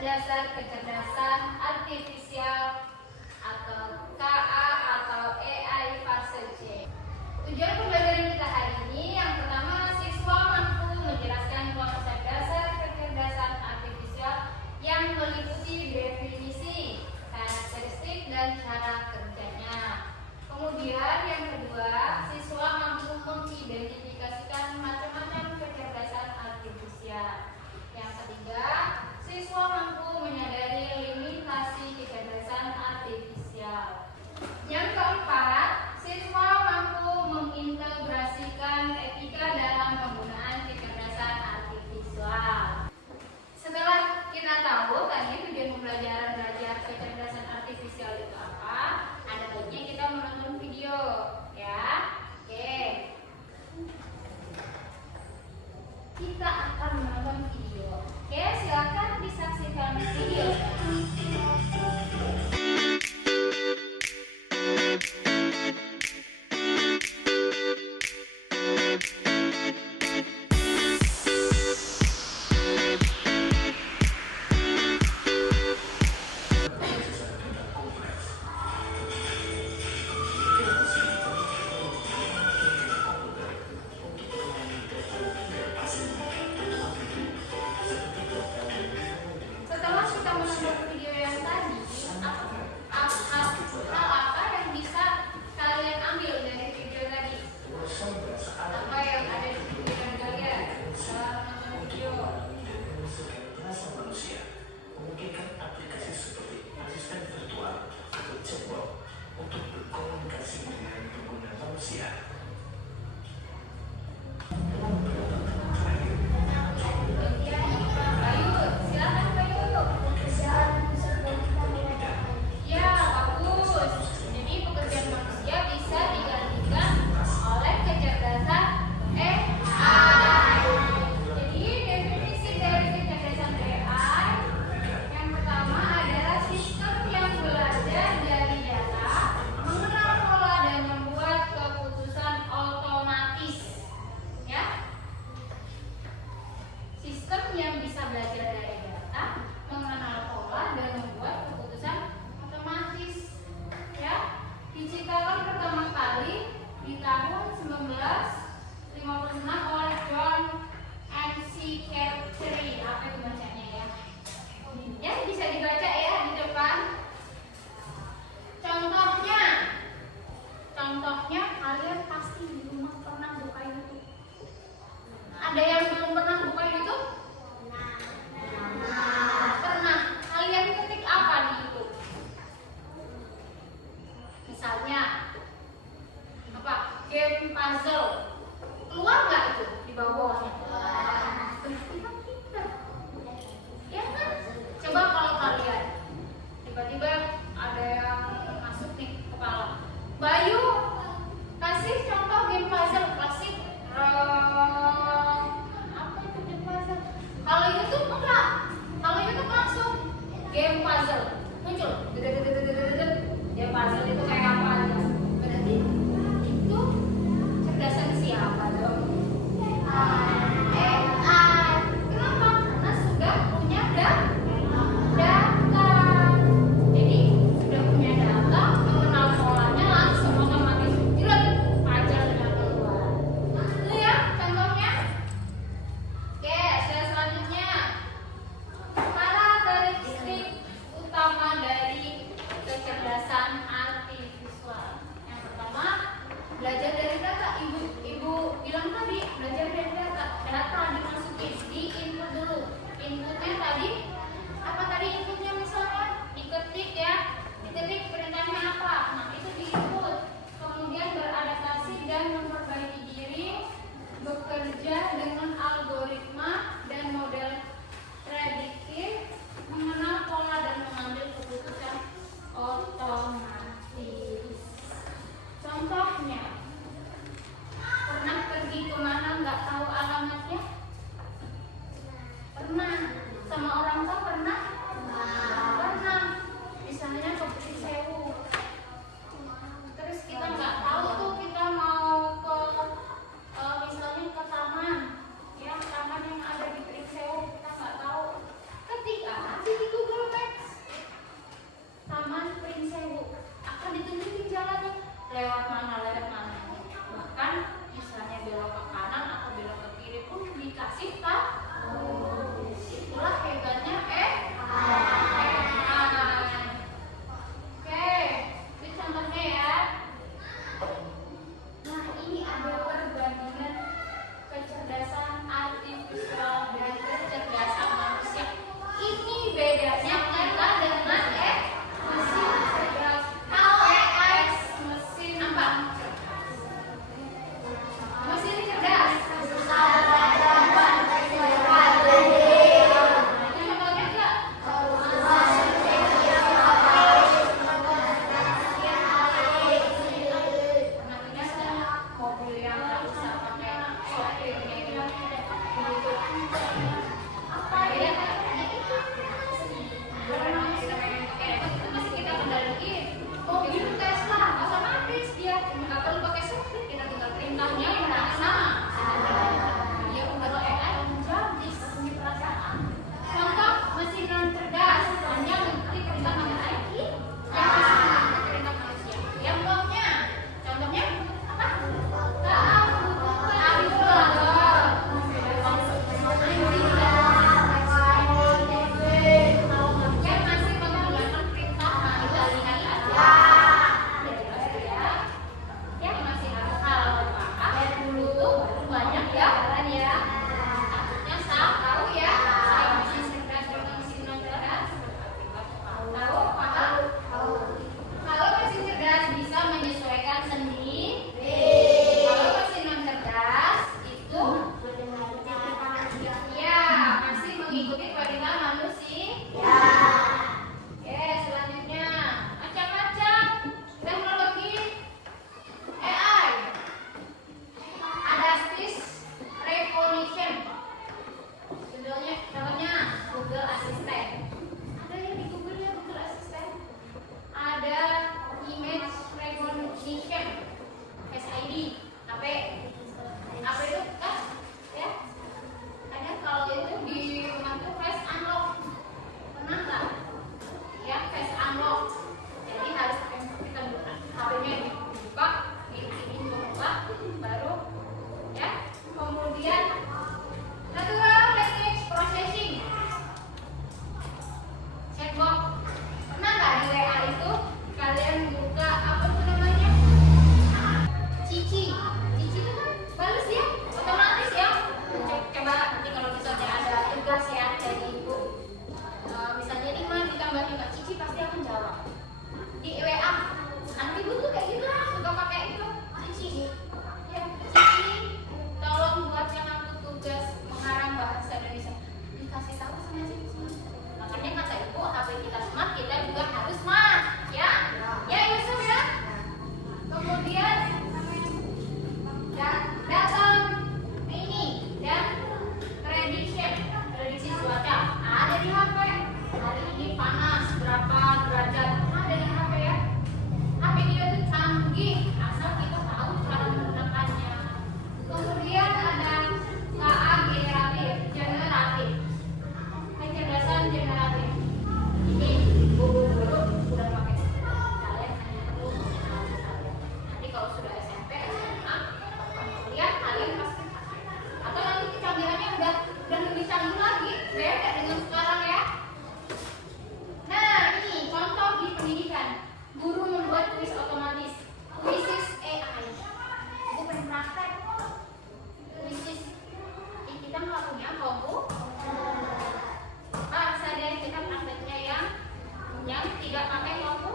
dasar kecerdasan artifisial atau KA atau AI fase C. Tujuan pembelajaran kita hari ini yang pertama, siswa mampu menjelaskan konsep dasar kecerdasan artifisial yang meliputi definisi, karakteristik, dan cara kerjanya. Kemudian yang kedua, siswa mampu mengidentifikasikan macam-macam kecerdasan artifisial. Yang ketiga, siswa mampu menyadari limitasi kecerdasan artifisial. Yang keempat, siswa mampu mengintegrasikan etika dalam penggunaan kecerdasan artifisial. Setelah kita tahu tadi tujuan pembelajaran belajar kecerdasan artifisial itu apa, ada baiknya kita menonton video, ya. Oke. Kita akan menonton video. Oke, silakan disaksikan video. Setelah kita menonton video yang tadi, hal apa yang bisa kalian ambil dari video tadi? Apa yang ada di pikiran kalian setelah menonton video? Rasa manusia memungkinkan aplikasi seperti asisten virtual atau chatbot untuk berkomunikasi dengan pengguna manusia. Yang bisa belajar dari data, mengenal pola dan membuat keputusan otomatis. Ya, diciptakan pertama kali di tahun 1956 oleh John MC Carey. Apa itu bacanya ya? Ya, bisa dibaca ya di depan. Contohnya kalian pasti di rumah pernah buka YouTube. Ada yang belum pernah buka YouTube? Pernah. Kalian ketik apa di YouTube? Misalnya apa? Game puzzle. Keluar nggak itu di bawahnya? Berarti kan pinter. Ya kan? Coba kalau kalian tiba-tiba ada yang masuk nih kepala. Bayu, kasih contoh game puzzle klasik. Apa itu game puzzle? Kalau YouTube enggak. Kalau YouTube langsung game puzzle muncul. Game puzzle itu kayak apa aja? Berarti itu cerdasan siapa dong? AI. Kenapa? Karena sudah punya data. Jadi sudah punya data, mengenal polanya langsung otomatis pajarnya keluar. Itu ya contohnya. Oke, slide selanjutnya. Karakteristik utama dari kecerdasan artifisial. Yang pertama, belajar dari data. Ibu bilang tadi, belajar dari data. Data dimasukin, di input dulu. Inputnya tadi, apa tadi inputnya misalnya? Diketik ya, diketik perintahnya apa. Nah, itu di input. Kemudian beradaptasi dan memperbaiki diri, bekerja dengan algoritma dan model prediktif, mengenal pola dan mengambil keputusan otomatis. Contohnya, pernah pergi kemana nggak tahu alamatnya? gambarnya Kak Cici pasti akan jawab. Di WA, anak ibu tuh kayak gitu suka pakai itu. Cici, ya Cici, tolong buatkan aku tugas mengarang bahasa Indonesia. Dikasih tahu sama Cici. Makanya kata ibu, HP kita smart, kita juga harus smart, ya. Ya Yusuf ya. Kemudian datang ini dan prediksi cuaca ada di HP. Hari ini panas berapa derajat ada di HP ya. HP kita itu canggih asal kita tahu cara menggunakannya. Kemudian ada KA generatif, kecerdasan generatif. Ini guru-guru udah pakai. Kalian hanya perlu mengenali kalian. Nanti kalau sudah SMP, SMA, kuliah kalian pasti atau nanti kecanggihannya udah lebih canggih lagi, beda dengan sekarang ya. Nah ini contoh di pendidikan, guru membuat kuis otomatis, kuisis AI. Aku pengen praktek kuisis, kita melakukannya kalau bu saja kita prakteknya yang tidak pakai lampu.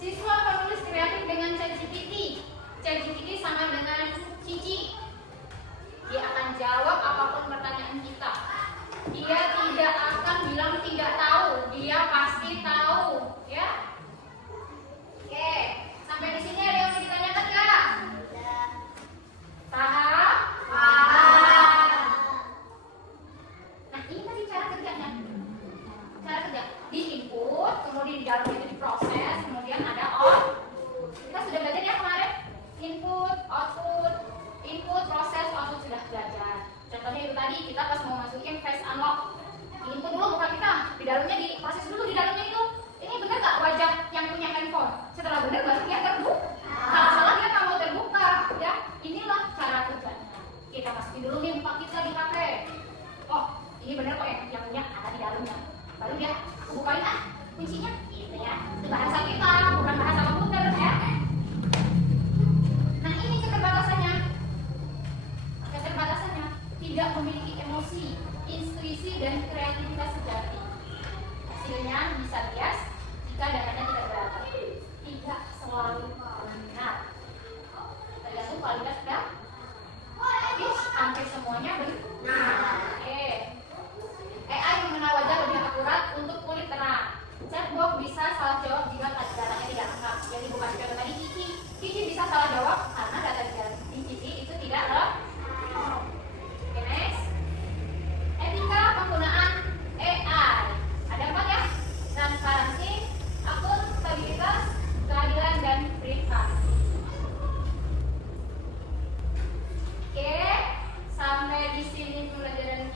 Siswa menulis kreatif dengan ChatGPT. ChatGPT sama dengan Cici. Dia akan jawab apapun pertanyaan kita. Dia tidak akan bilang tidak tahu, dia pasti tahu, ya. Oke, sampai di sini ada yang mau ditanyakan nggak? Paham? Paham. Nah, ini tadi cara kerjanya. Cara kerja di input, kemudian di dalam itu diproses, kemudian ada output. Kita sudah belajar ya kemarin? Input, output, input, proses, output sudah belajar. Contohnya itu tadi kita pas mau masukin face unlock, input dulu bukan kita, di dalamnya diproses dulu di dalamnya itu. Ini benar nggak wajah yang punya handphone? Setelah benar baru dia terbuka. Kalau salah dia nggak mau terbuka, ya. Inilah cara kerjanya. Kita masukin dulu nih muka kita di HP. Oh, ini benar kok yang punya ada di dalamnya. Baru dia aku bukain kuncinya, gitu ya. Itu bahasa kita, bukan bahasa komputer ya. Nah ini keterbatasannya. Keterbatasannya tidak memiliki emosi, intuisi dan kreativitas sejati. Hasilnya bisa bias jika datanya tidak beragam. Tidak selalu benar. Tergantung kualitas dan tapi hampir semuanya benar. Oke. AI mengenal wajah lebih akurat untuk kulit terang. Chatbot bisa salah jawab jika datanya tidak lengkap. Jadi bukan contoh tadi Cici. Cici bisa salah jawab karena data di Cici itu tidak lengkap. Oke, next. Etika penggunaan AI. Ada 4 ya. Transparansi, akuntabilitas, keadilan dan privasi. Oke, sampai di sini pembelajaran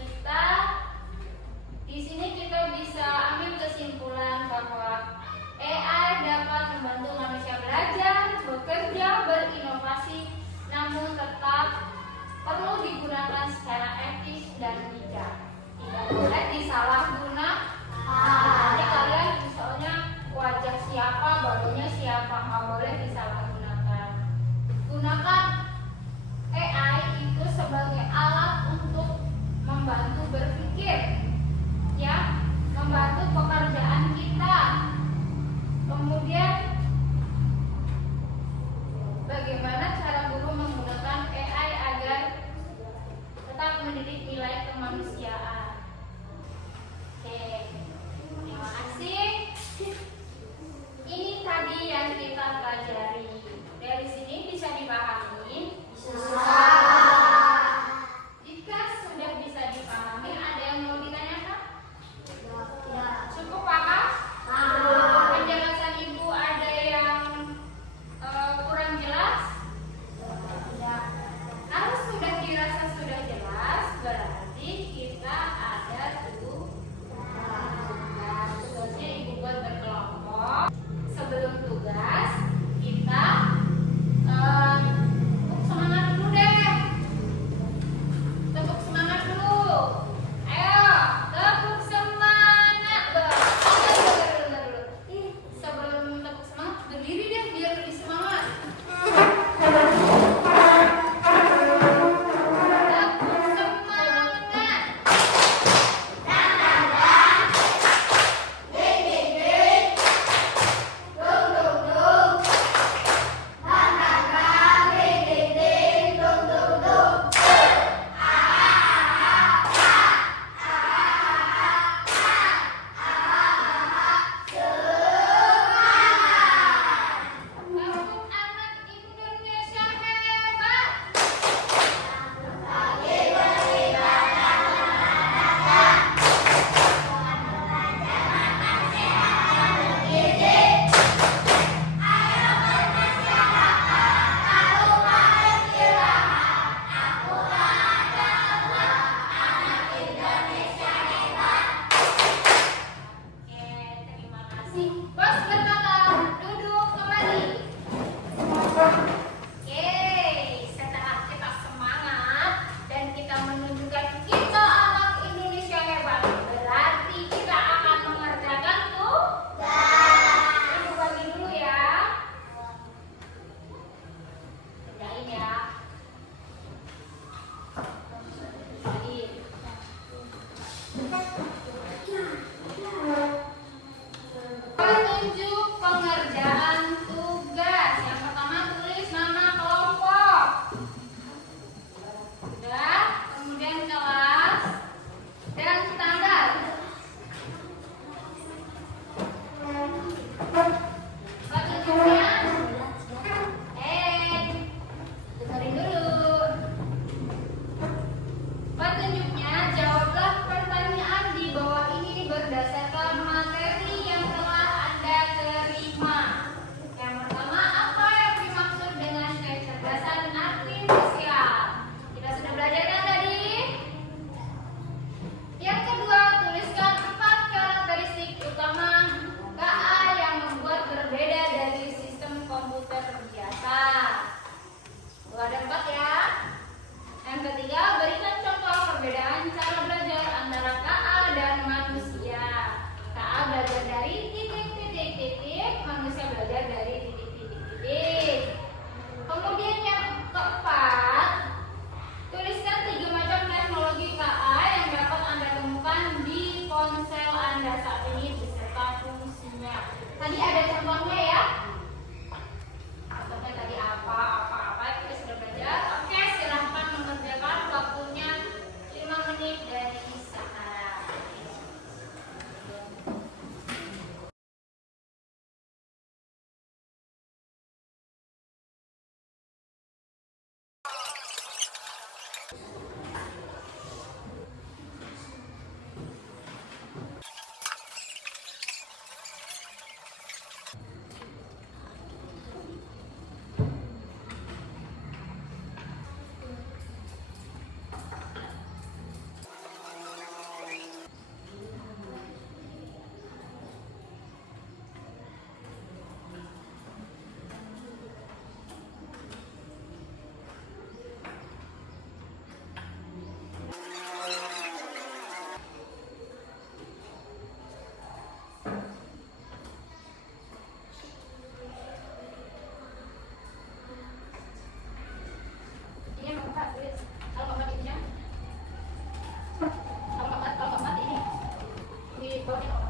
Petunjuk pengerjaan tugas. Yang pertama tulis nama kelompok. Sudah, kemudian kelas dan standar. Petunjuknya, dengerin dulu. Petunjuknya, jawablah pertanyaan di bawah ini berdasarkan materi yang telah Anda terima. Yang pertama, apa yang dimaksud dengan kecerdasan artifisial? Kita sudah belajar kan tadi? Yang kedua, tuliskan 4 karakteristik utama KA yang membuat berbeda dari sistem komputer biasa. Tuh ada 4 ya. Yang ketiga, berikan contoh perbedaan cara belajar antara KA dan manusia. KA belajar dari titik-titik-titik, manusia belajar dari titik-titik-titik. Kemudian yang keempat, tuliskan 3 macam teknologi KA yang dapat Anda temukan di ponsel Anda saat ini beserta fungsinya. Tadi ada contohnya ya. Contohnya tadi apa kita sudah belajar. Oke, silahkan mengerjakan, waktunya 5 menit dari sekarang. Ini yang keempat, tulis. Kalau keempat ininya, kalau keempat ini di bawahnya.